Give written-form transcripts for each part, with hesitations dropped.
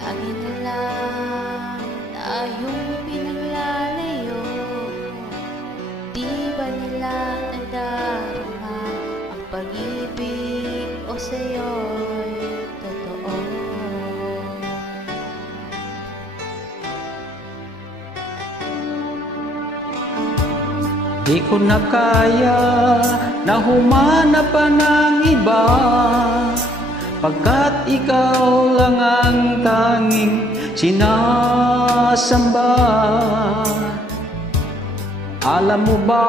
Lagi na lang tayong pinaglalayo. Di ba nila nadarama ang pag-ibig o sa'yo'y totoo? Di ko na kaya na humanap pa ng iba, pagkat ikaw lang ang tanging sinasamba. Alam mo ba,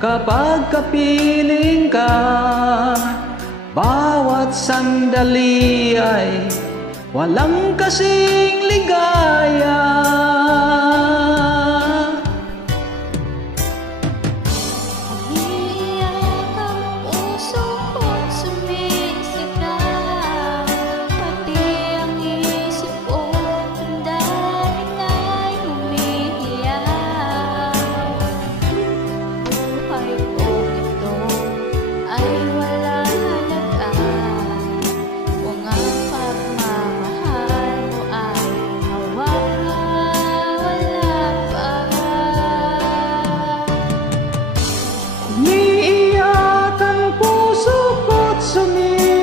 kapag kapiling ka, bawat sandali ay walang kasing ligaya.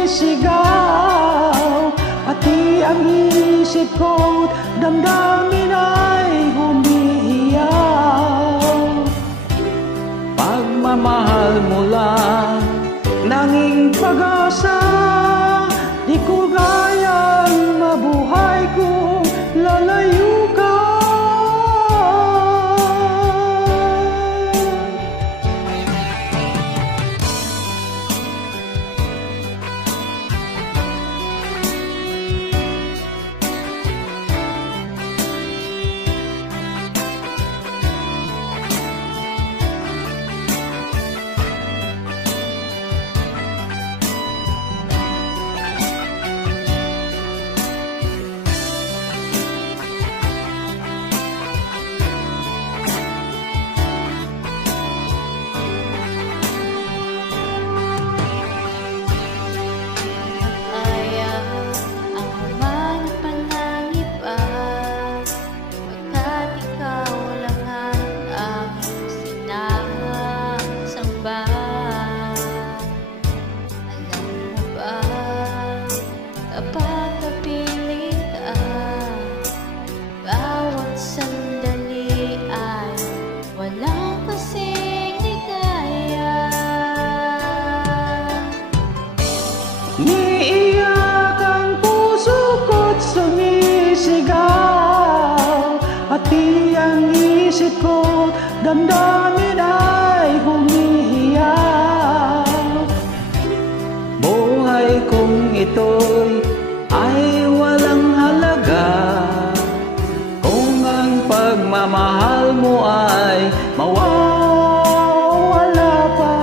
Sumisigaw, pati ang isip ko't damdamin ay humihiyaw. Pagmamahal mo lang, nanging pag-asa, di ko kayang mabuhay kung lalayo ka. Kapag napiling ka, bawat sandali ay walang kasing ligaya. Niiyak ang puso ko't sumisigaw, pati ang isip ko't damdamin ay humihiyaw. Buhay kong ito'y ay walang halaga kung ang pagmamahal mo ay mawawala pa.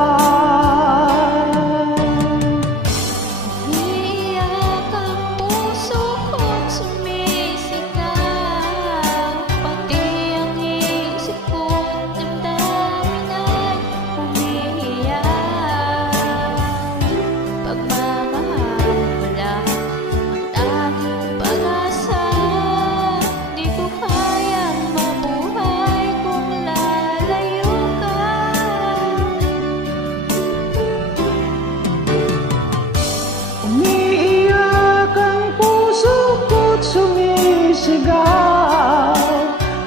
Umiiyak ang puso ko't sumisigaw, pati ang isip ko't damdamin ay humihiyaw. Pagmamahal mo lang ang tanging pag-asa, di ko kayang mabuhay kung lalayo ka. Umiiyak ang puso ko't sumisigaw,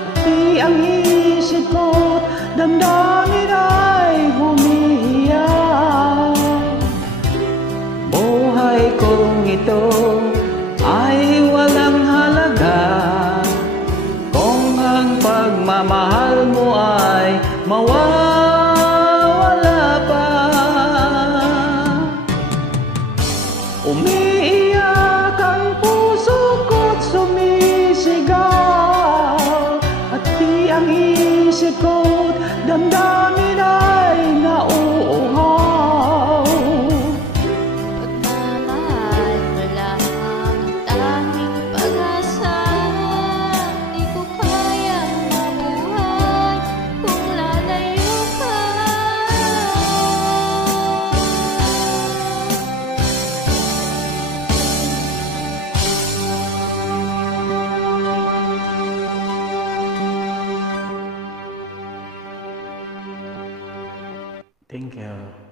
pati ang isip ko't damdamin ay humihiyaw. Buhay kong ito ay walang halaga kung ang pagmamahal mo ay mawawala pa. Umiiyak ang puso ko't sumisigaw, pati ang isip ko't damdamin ay nauuhaw. Pagmamahal mo lang ang tanging pag-asa, di ko kayang mabuhay kung lalayo ka. you.